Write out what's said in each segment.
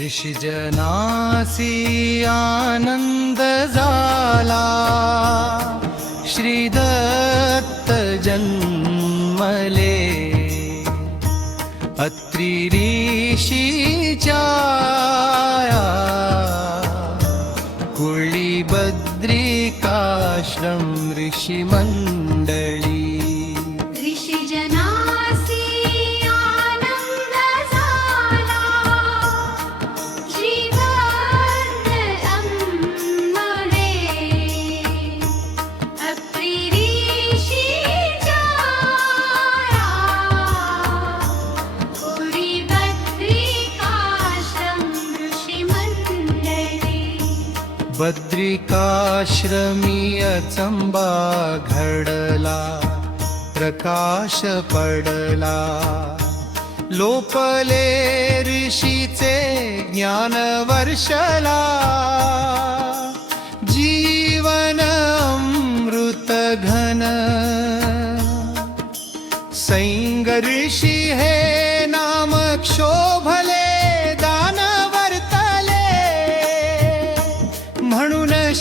ऋषिजनासी आनन्दजाला श्री दत्तजन्मले चाया कुळिबद्रिकाश्रं कुळिभद्रिकाश्रं ऋषिमण्ड बद्रिकाश्रमी अचंबा घडला प्रकाश पडला. लोपले ऋषीचे ज्ञान वर्षला. जीवन अमृत घन. सैंग ऋषी हे नाम क्षो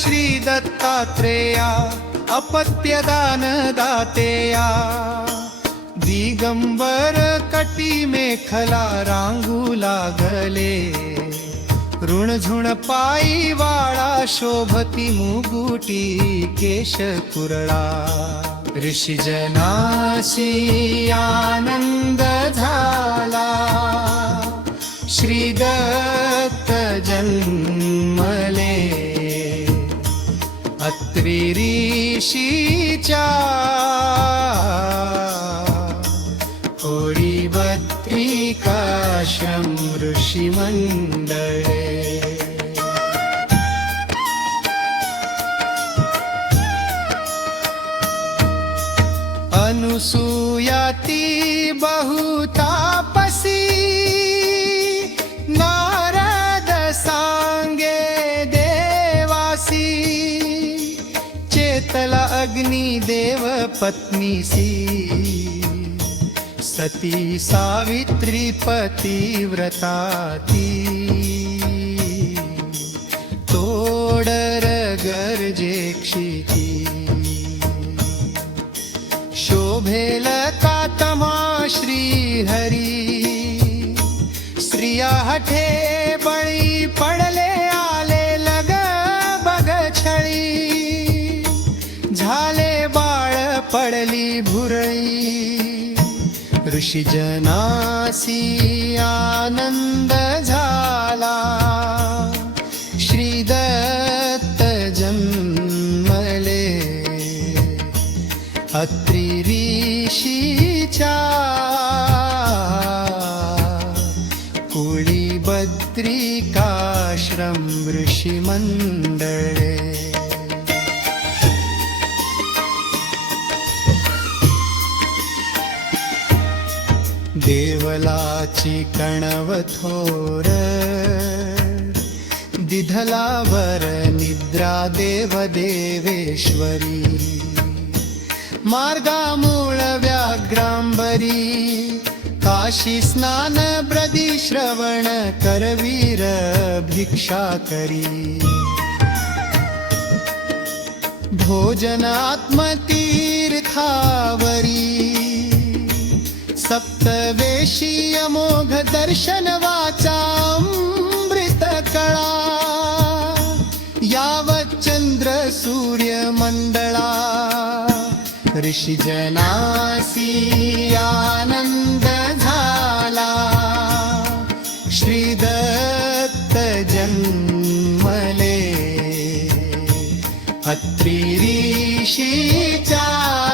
श्री दत्तात्रेया अपत्यदानदातेया दातेया दिगंबर कटी मेखला रांगू लागले ऋणझुण पायी वाळा शोभती मुगुटी केश कुरळा ऋषिजनाशी आनंद झाला श्रीदत्त जन्मले अत्रि ऋषीच्या पत्नीसी सती सावित्री पतिव्रताती तोडर गरजे क्षिती शोभेल कातमा श्रीहरी. स्त्रिया हठे बळी पड षिजनासी आनन्दाला श्री दत्त जम्मले अत्रि ऋषि चा कुळिभद्रिकाश्रम ऋषिमन् देवलाची कणवथोर. दिधलावर निद्रा देव देवेश्वरी. मार्गामूळ व्याघ्रांबरी. काशी स्नान ब्रदी श्रवण करवीर भिक्षा करी भोजनात्मतीर्थावरी. सप्तवेशी अमोघ दर्शन वाचामृत कळा. यावत चंद्र सूर्य मंडळा. ऋषिजनासी आनंद झाला. श्रीदत्त जन्मले. अत्रि ऋषीच्या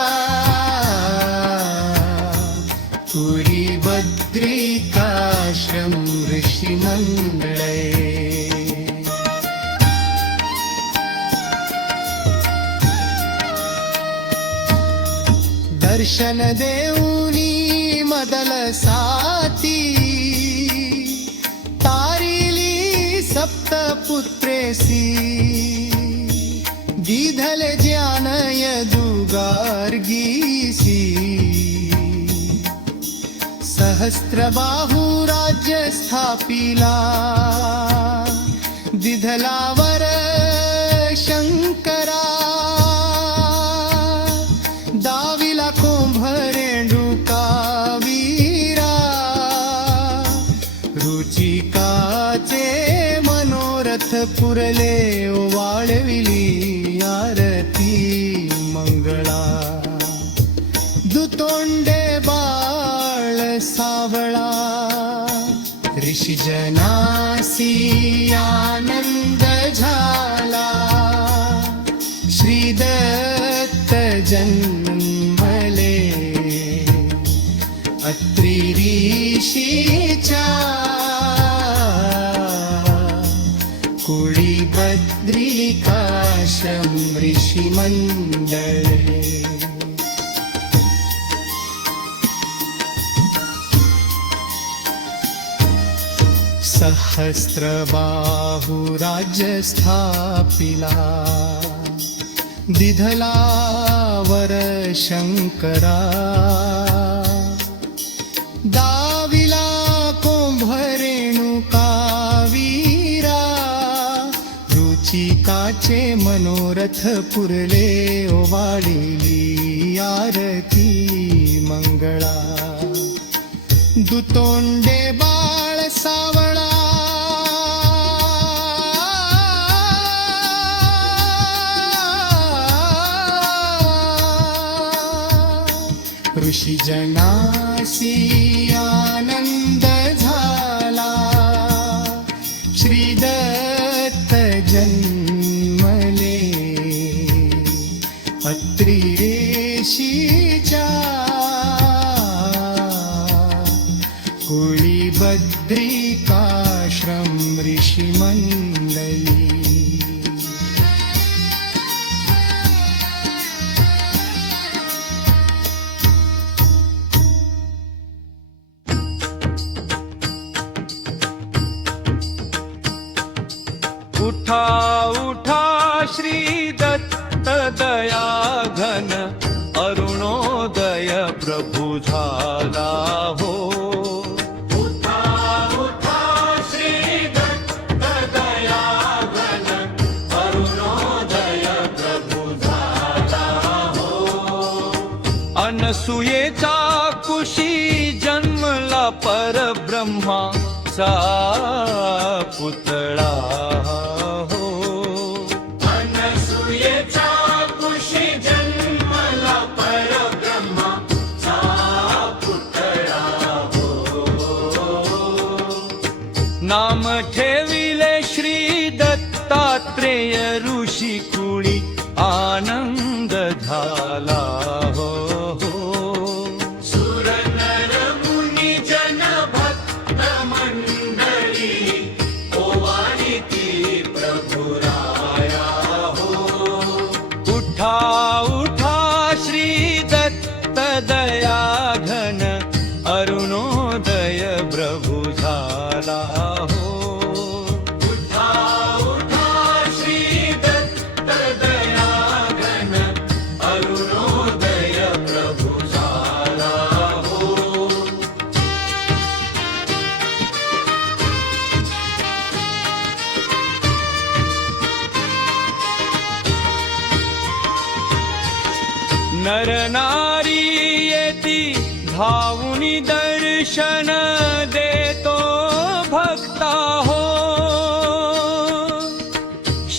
दर्शन देवनी मदल साति तारिली सप्त पुत्रे सी दीधल जानय दुर्गार्गीसी राज्य स्थापिला दिधलावर शंकरा दाविला कोंभरेंडुका वीरा रुचिकाचे मनोरथ पुरले वाळविली आरती मंगळा. दुतोंडे बाळ सावळा ऋषिजनासी आनन्दजाला श्रीदत्तजन्मले अत्रि ऋषिचा कुळिभद्रिकाशं ऋषिमण्डले। कुळी राज्य स्थापिला दिधलावर शंकरा। दाविला कोंभरेणुका वीरा रुचिकाचे मनोरथ पुरले ओवाळिली आरती मंगळा। दुतोंडे बाळ सावळ ऋषी जनासी आनंद झाला. श्रीदत्त जन्मले. अत्रिरेशीच्या कुळी बद्री उठा उठा श्री दत्त दया घन अरुणोदय प्रभु झाला हो। उठा उठा श्री दत्त दया घन अरुणोदय प्रभु झाला हो। अनसुयेचा कुशी जन्मला परब्रह्माचा पुतळा हो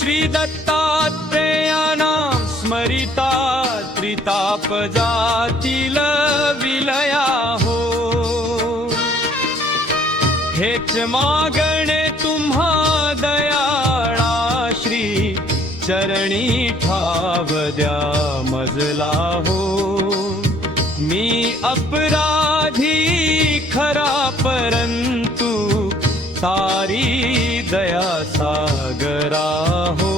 श्रीदत्तात्रेयानां स्मरिता त्रितापजातिल विलया हो। हेच मागणे तुम्हा दयाळा श्री चरणी ठाव द्या मजला हो। मी अपराधी खरा परंत तारी दया सागरा हो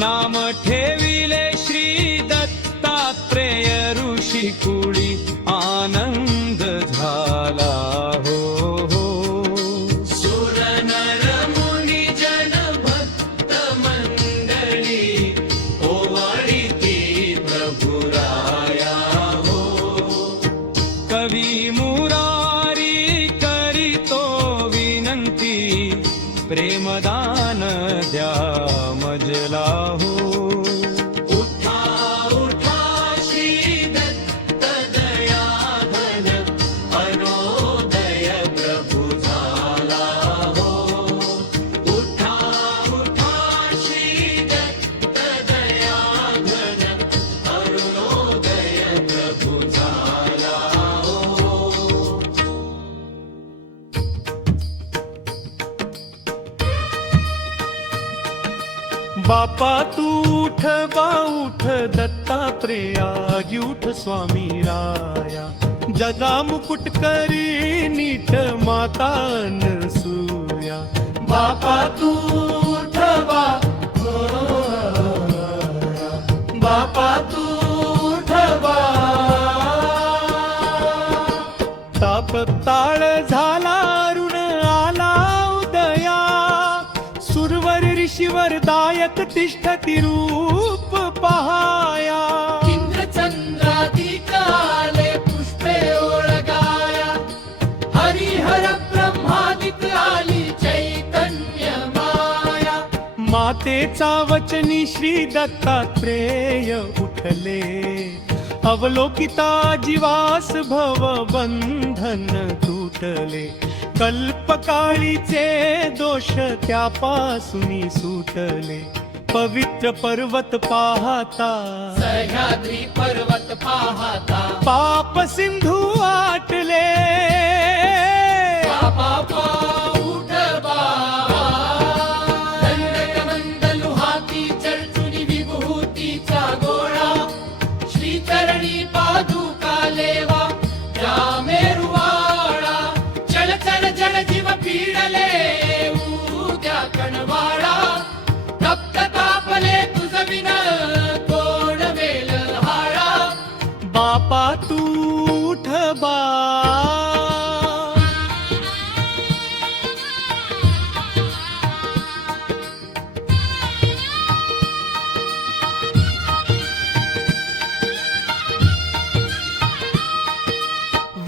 நாம बापा तू उठ बा उठ दत्तात्रेया उठ स्वामी राया. जगा मुकुट करी नीट माता सूया. बापा तू उठ बा हो, बापा तू उठ बा. ताप ताळ झा दायक तिष्ठती रूप पहाया. इंद्रचंद्रादिक आले पुष्पे ओळगाया. हरिहर ब्रह्मादिक आली चैतन्य माया मातेचा वचनी श्री दत्तात्रेय उठले. अवलोकिता जीवास भव बंधन तुटले. कल्पकाळीचे दोष त्यापासून सुटले. पवित्र पर्वत पाहता. सह्याद्री पर्वत पाहता. पाप सिंधू आटले.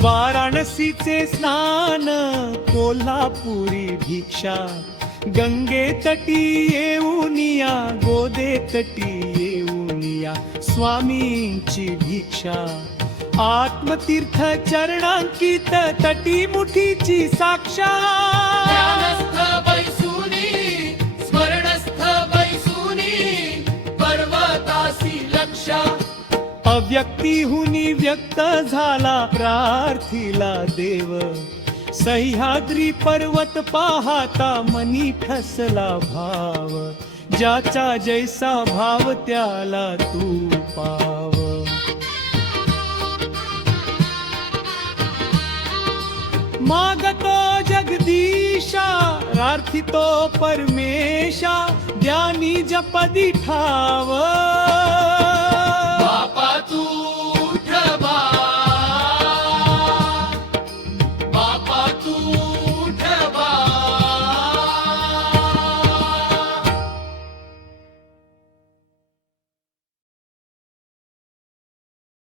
वाराणसीचे स्नान कोल्हापुरी भिक्षा. गंगे तटी येऊनिया गोदे तटी येऊनिया स्वामींची भिक्षा. आत्मतीर्थ चरणांकित तटी मुठीची साक्षा ध्यानस्थ स्मरणस्थ पर्वतासी लक्षा. अव्यक्तीहुनी व्यक्त झाला प्रार्थीला देव. सह्याद्री पर्वत पाहता मनी ठसला भाव. ज्याचा जैसा भाव त्याला तू पाव. मागतो जगदीशा रार्थितो परमेशा ज्ञानी जपदी ठाव.